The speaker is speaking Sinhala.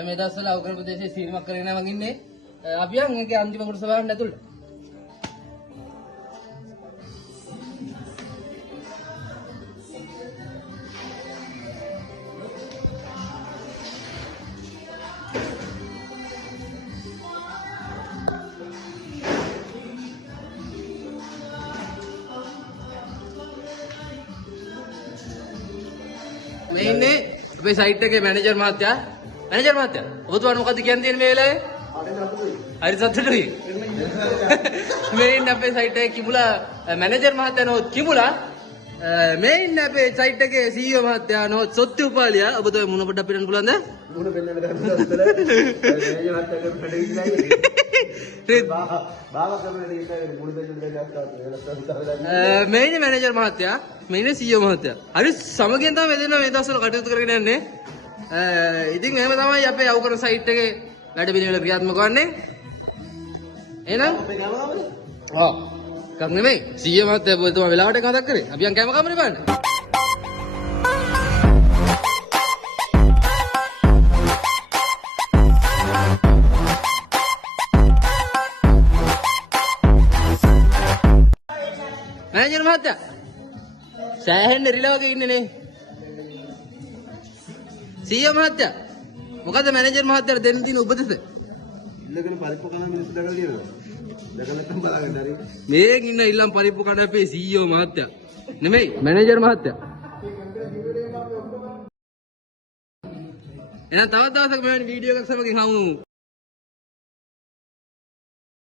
අපි මේ දවස්වල අවකර ප්‍රදේශයේ සීනමක් කරගෙන යනවා වගින්නේ. අපි යන් ඒකේ අන්තිම කොටස බලන්න ඇතුළට. මේ ඉන්නේ අපේ සයිට් එකේ මැනේජර් මහත්තයා. මැනේජර් මහත්තයා ඔබතුමාට මොකද්ද කියන්න තියෙන්නේ මේ වෙලාවේ? හරි සතුටුයි. මේ ඉන්නේ අපේ සයිට් එකේ කිමුලා මැනේජර් මහත්තයා නෝත් කිමුලා. මේ ඉන්නේ අපේ සයිට් එකේ CEO මහත්තයා නෝත් සොත්ති උපාලියා. ඔබතුමා මොන පොඩ්ඩක් පිරන්න පුළුවන්ද? මොන පෙන්නන්න ගන්නද? මැනේජර් මහත්තයා කරපු වැඩේ ඉන්නේ. බාව කරන දේ ඉතින් මුළු දෙන්න දෙයක් මේ ඉන්නේ මැනේජර් මහත්තයා. මේ ඉන්නේ CEO මහත්තයා. හරි සමගියෙන් තමයි මේ දෙන්නා මේ දවස්වල කටයුතු කරගෙන යන්නේ. ඉතින් එහෙම තමයි අපේ අවකර සයිට් එකේ වැඩ පිළිවෙල ක්‍රියාත්මක වන්නේ. එහෙනම් ඔව්. කක් නෙමෙයි. CEO මහත්තයා ඔබතුමා වෙලාවට එක හදක් කරේ. අපි යන් කැම කාමරේ බලන්න. මැනේජර් මහත්තයා සෑහෙන්න රිලා වගේ ඉන්නේ නේ. CEO මහත්තයා මොකද මැනේජර් මහත්තයාට දෙන්න තියෙන උපදෙස්? ඉල්ලගෙන පරිප්පු කන මිනිස්සු දැකලා තියෙනවද? දැකලා නැත්නම් බලාගෙන හරි. මේක ඉන්න ඉල්ලම් පරිප්පු කන අපේ CEO මහත්තයා. නෙමෙයි මැනේජර් මහත්තයා. එහෙනම් තවත් දවසක මෙවැනි වීඩියෝ එකක් සමගින් හමු.